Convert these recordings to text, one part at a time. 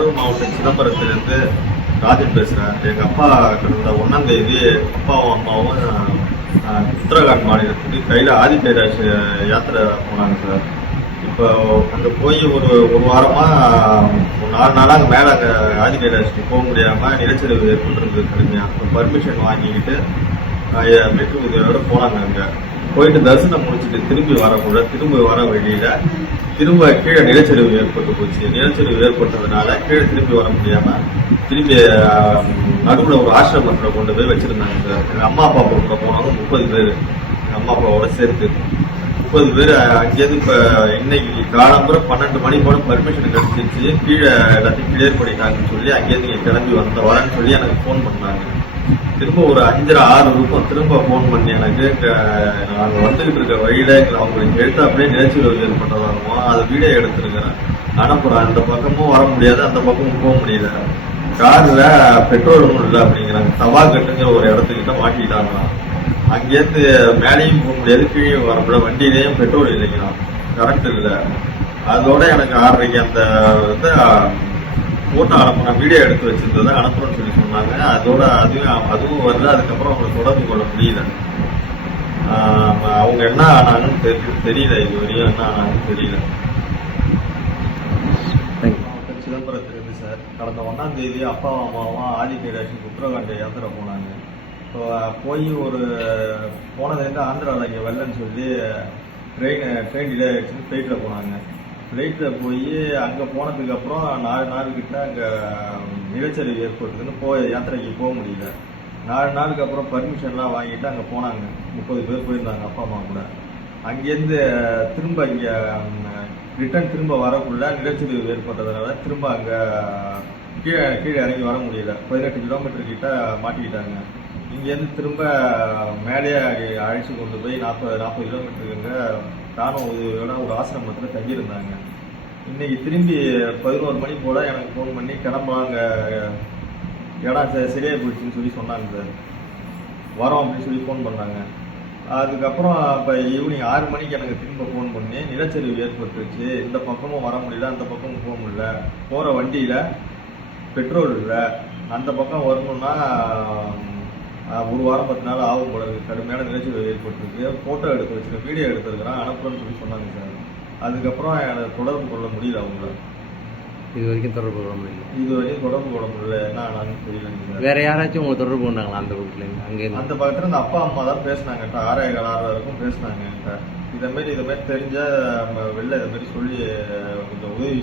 கடலூர் மாவட்டம் சிதம்பரத்திலிருந்து ராஜன் பேசுகிறேன். எங்கள் அப்பா கடந்த 1ஆம் தேதி அப்பாவும் அம்மாவும் உத்தரகாண்ட் மாநிலத்துக்கு கையில் ஆதி கைலாஷ் யாத்திரை போனாங்க சார். இப்போ அங்கே போய் ஒரு வாரமாக 4 நாளாக அங்கே மேலே அங்கே ஆதி கைலாஷ்க்கு போக முடியாமல் நிலச்சரிவு ஏற்பட்டுருந்தது கடுமையாக. இப்போ பர்மிஷன் வாங்கிக்கிட்டு மெட்ரோ உதவியோடு போனாங்க. அங்கே போயிட்டு தரிசனம் முடிச்சுட்டு திரும்பி வர வழியில திரும்ப கீழே நிலச்சரிவு ஏற்பட்டு போச்சு. நிலச்சரிவு ஏற்பட்டதுனால கீழே திரும்பி வர முடியாம திரும்பி நடுவில் ஒரு ஆசிரமத்தில் கொண்டு போய் வச்சிருந்தாங்க சார். எங்கள் அம்மா அப்பா கூட போனவங்க 30 பேர், எங்கள் அம்மா அப்பாவோட சேர்த்து 30 பேர். அங்கேருந்து இப்போ இன்னைக்கு காலம்புற 12 மணி போல பர்மிஷன் கிடைச்சிச்சு. கீழே எல்லாத்தையும் கிளியர் பண்ணிட்டாங்கன்னு சொல்லி அங்கேருந்து இங்கே கிளம்பி வரேன்னு சொல்லி எனக்கு ஃபோன் பண்ணாங்க. திரும்ப ஒரு 5:30-6 இருக்கும் திரும்ப ஃபோன் பண்ணி எனக்கு நாங்கள் வந்துகிட்டு இருக்க வழியில அவங்களுக்கு எடுத்து அப்படியே நிலச்சரிவு ஏற்பட்டதாகவும் அதை வீடியோ எடுத்துருக்கிறேன் அனுப்புறேன். அந்த பக்கமும் வர முடியாது, அந்த பக்கமும் போக முடியல. காரில் பெட்ரோலும் இல்லை அப்படிங்கிறாங்க. தவாக்கட்டுங்கிற ஒரு இடத்துக்கிட்ட மாட்டிக்கிட்டாங்க. அங்கேருந்து மேலேயும் போக முடியாது, கீழே வர முடியாது. வண்டியிலேயும் பெட்ரோல் இல்லைங்களா, கரண்ட் இல்லை. அதோட எனக்கு 6:30 அந்த வந்து போட்டோ அனுப்புன வீடியோ எடுத்து வச்சிருந்ததை அனுப்புறேன்னு சொல்லி சொன்னாங்க. அதோட அதுவும் வரல. அதுக்கப்புறம் அவங்களை தொடர்பு கொள்ள முடியல. அவங்க என்ன ஆனாங்கன்னு தெரியல. இது வரையும் என்ன ஆனாங்கன்னு தெரியல. சிதம்பரத்திலிருந்து சார் கடந்த 1ஆம் தேதி அப்பாவும் அம்மாவும் ஆதி கைலாஷுக்கு உத்தரகாண்ட் யாத்திரை போனாங்க. இப்போ போய் போனதுலேருந்து ஆந்திராவில் இங்கே வரலன்னு சொல்லி ட்ரெயின் டிலே ஆகிடுச்சுன்னு ஃப்ளைட்டில் போனாங்க. ஃப்ளைட்டில் போய் அங்கே போனதுக்கப்புறம் 4 நாளுக்கிட்ட அங்கே நிலச்சரிவு ஏற்பட்டதுன்னு யாத்திரைக்கு போக முடியல. 4 நாளுக்கு அப்புறம் பர்மிஷன்லாம் வாங்கிட்டு அங்கே போனாங்க. 30 பேர் போயிருந்தாங்க அப்பா அம்மா கூட. அங்கேருந்து திரும்ப இங்கே ரிட்டர்ன் திரும்ப வரக்குள்ள நிலச்சரிவு ஏற்பட்டதுனால திரும்ப அங்கே கீழே இறங்கி வர முடியல. 18 கிலோமீட்டர் கிட்ட மாட்டிக்கிட்டாங்க. இங்கேருந்து திரும்ப மேலேயே அழைச்சி கொண்டு போய் 40 கிலோமீட்டருங்க தானும் உதவியோட ஒரு ஆசிரமத்தில் தங்கியிருந்தாங்க. இன்னைக்கு திரும்பி 11 மணி போல் எனக்கு ஃபோன் பண்ணி கிளம்பலாங்க, இடம் சரியாக போயிடுச்சுன்னு சொல்லி சொன்னாங்க சார். வரோம் அப்படின்னு சொல்லி ஃபோன் பண்ணாங்க. அதுக்கப்புறம் இப்போ ஈவினிங் 6 மணிக்கு எனக்கு திரும்ப ஃபோன் பண்ணி நிலச்சரிவு ஏற்பட்டுருச்சு, இந்த பக்கமும் வர முடியல, அந்த பக்கமும் போக முடியல, போகிற வண்டியில் பெட்ரோல் இல்லை, அந்த பக்கம் வரணுன்னா 1 வாரம் 10 நாள் ஆகும் போல இருக்குது. கடுமையான நிலச்சரிவு ஏற்பட்டுருக்கு. ஃபோட்டோ எடுத்து வச்சுருக்கேன், வீடியோ எடுத்துருக்கிறேன், அனுப்புறேன்னு சொல்லி சொன்னாங்க சார். அதுக்கப்புறம் எனக்கு தொடர்பு கொள்ள முடியல. அவங்கள இது வரைக்கும் தொடர்பு கொள்ள முடியல. என்ன ஆனாலும் தெரியலங்க சார். வேற யாராச்சும் உங்களை தொடர்பு பண்ணாங்களா அந்த ரூட்லேருந்து? அங்கே அந்த பக்கத்தில் இந்த அப்பா அம்மா தான் பேசினாங்க. 6 வரைக்கும் பேசினாங்க என்கிட்ட. இதமாரி தெரிஞ்ச வெளில இதுமாரி சொல்லி கொஞ்சம் உதவி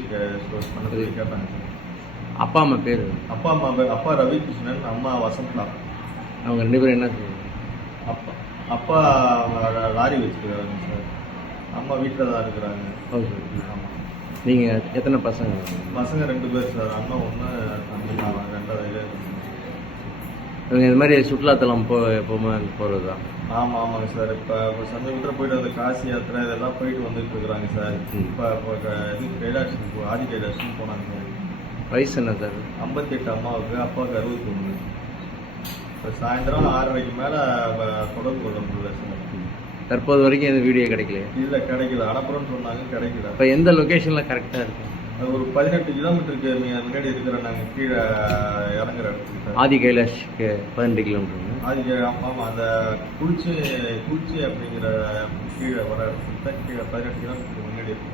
பண்ண சொல்லி கேட்டாங்க சார். அப்பா அம்மா பேர்? அப்பா ரவி கிருஷ்ணன், அம்மா வசந்தா. அவங்க 2 பேரும் என்ன? அப்பா லாரி வச்சுருக்காங்க சார். அம்மா வீட்டில் தான் இருக்கிறாங்க. ஆமாம். நீங்கள் எத்தனை பசங்க? 2 பேர் சார். அண்ணன் 1, தம்பி 2. இவங்க இந்த மாதிரி சுற்றுலாத்தலம் எப்போவுமே போகிறது தான்? ஆமாங்க சார். இப்போ சமீபத்தில் போயிட்டு வந்து காசி யாத்திரை இதெல்லாம் போயிட்டு வந்துட்டு இருக்கிறாங்க சார். இப்போ இது கைலாஷுக்கு ஆதி கைலாஷுக்கு போனாங்க சார். வயசு என்ன சார்? 58 அம்மாவுக்கு, அப்பாவுக்கு 61. இப்போ சாயந்தரம் 6:30க்கு மேலே தொடர்பு கொள்ள முடியல சார். தற்போது வரைக்கும் எந்த வீடியோ கிடைக்கல? இல்லை, கிடைக்கல. அனுப்புறோன்னு சொன்னாங்க, கிடைக்கல. இப்போ எந்த லொக்கேஷனில் கரெக்டாக இருக்கும்? ஒரு 18 கிலோமீட்டருக்கு முன்னாடி இருக்கிற நாங்கள் கீழே இறங்குற இடத்துக்கு. ஆதி கைலாஷ்க்கு 12 கிலோமீட்டர். ஆமாம், அந்த குளிச்சி அப்படிங்கிற கீழே வர இடத்துக்கு கீழே 18 கிலோமீட்டருக்கு முன்னாடி இருக்கு.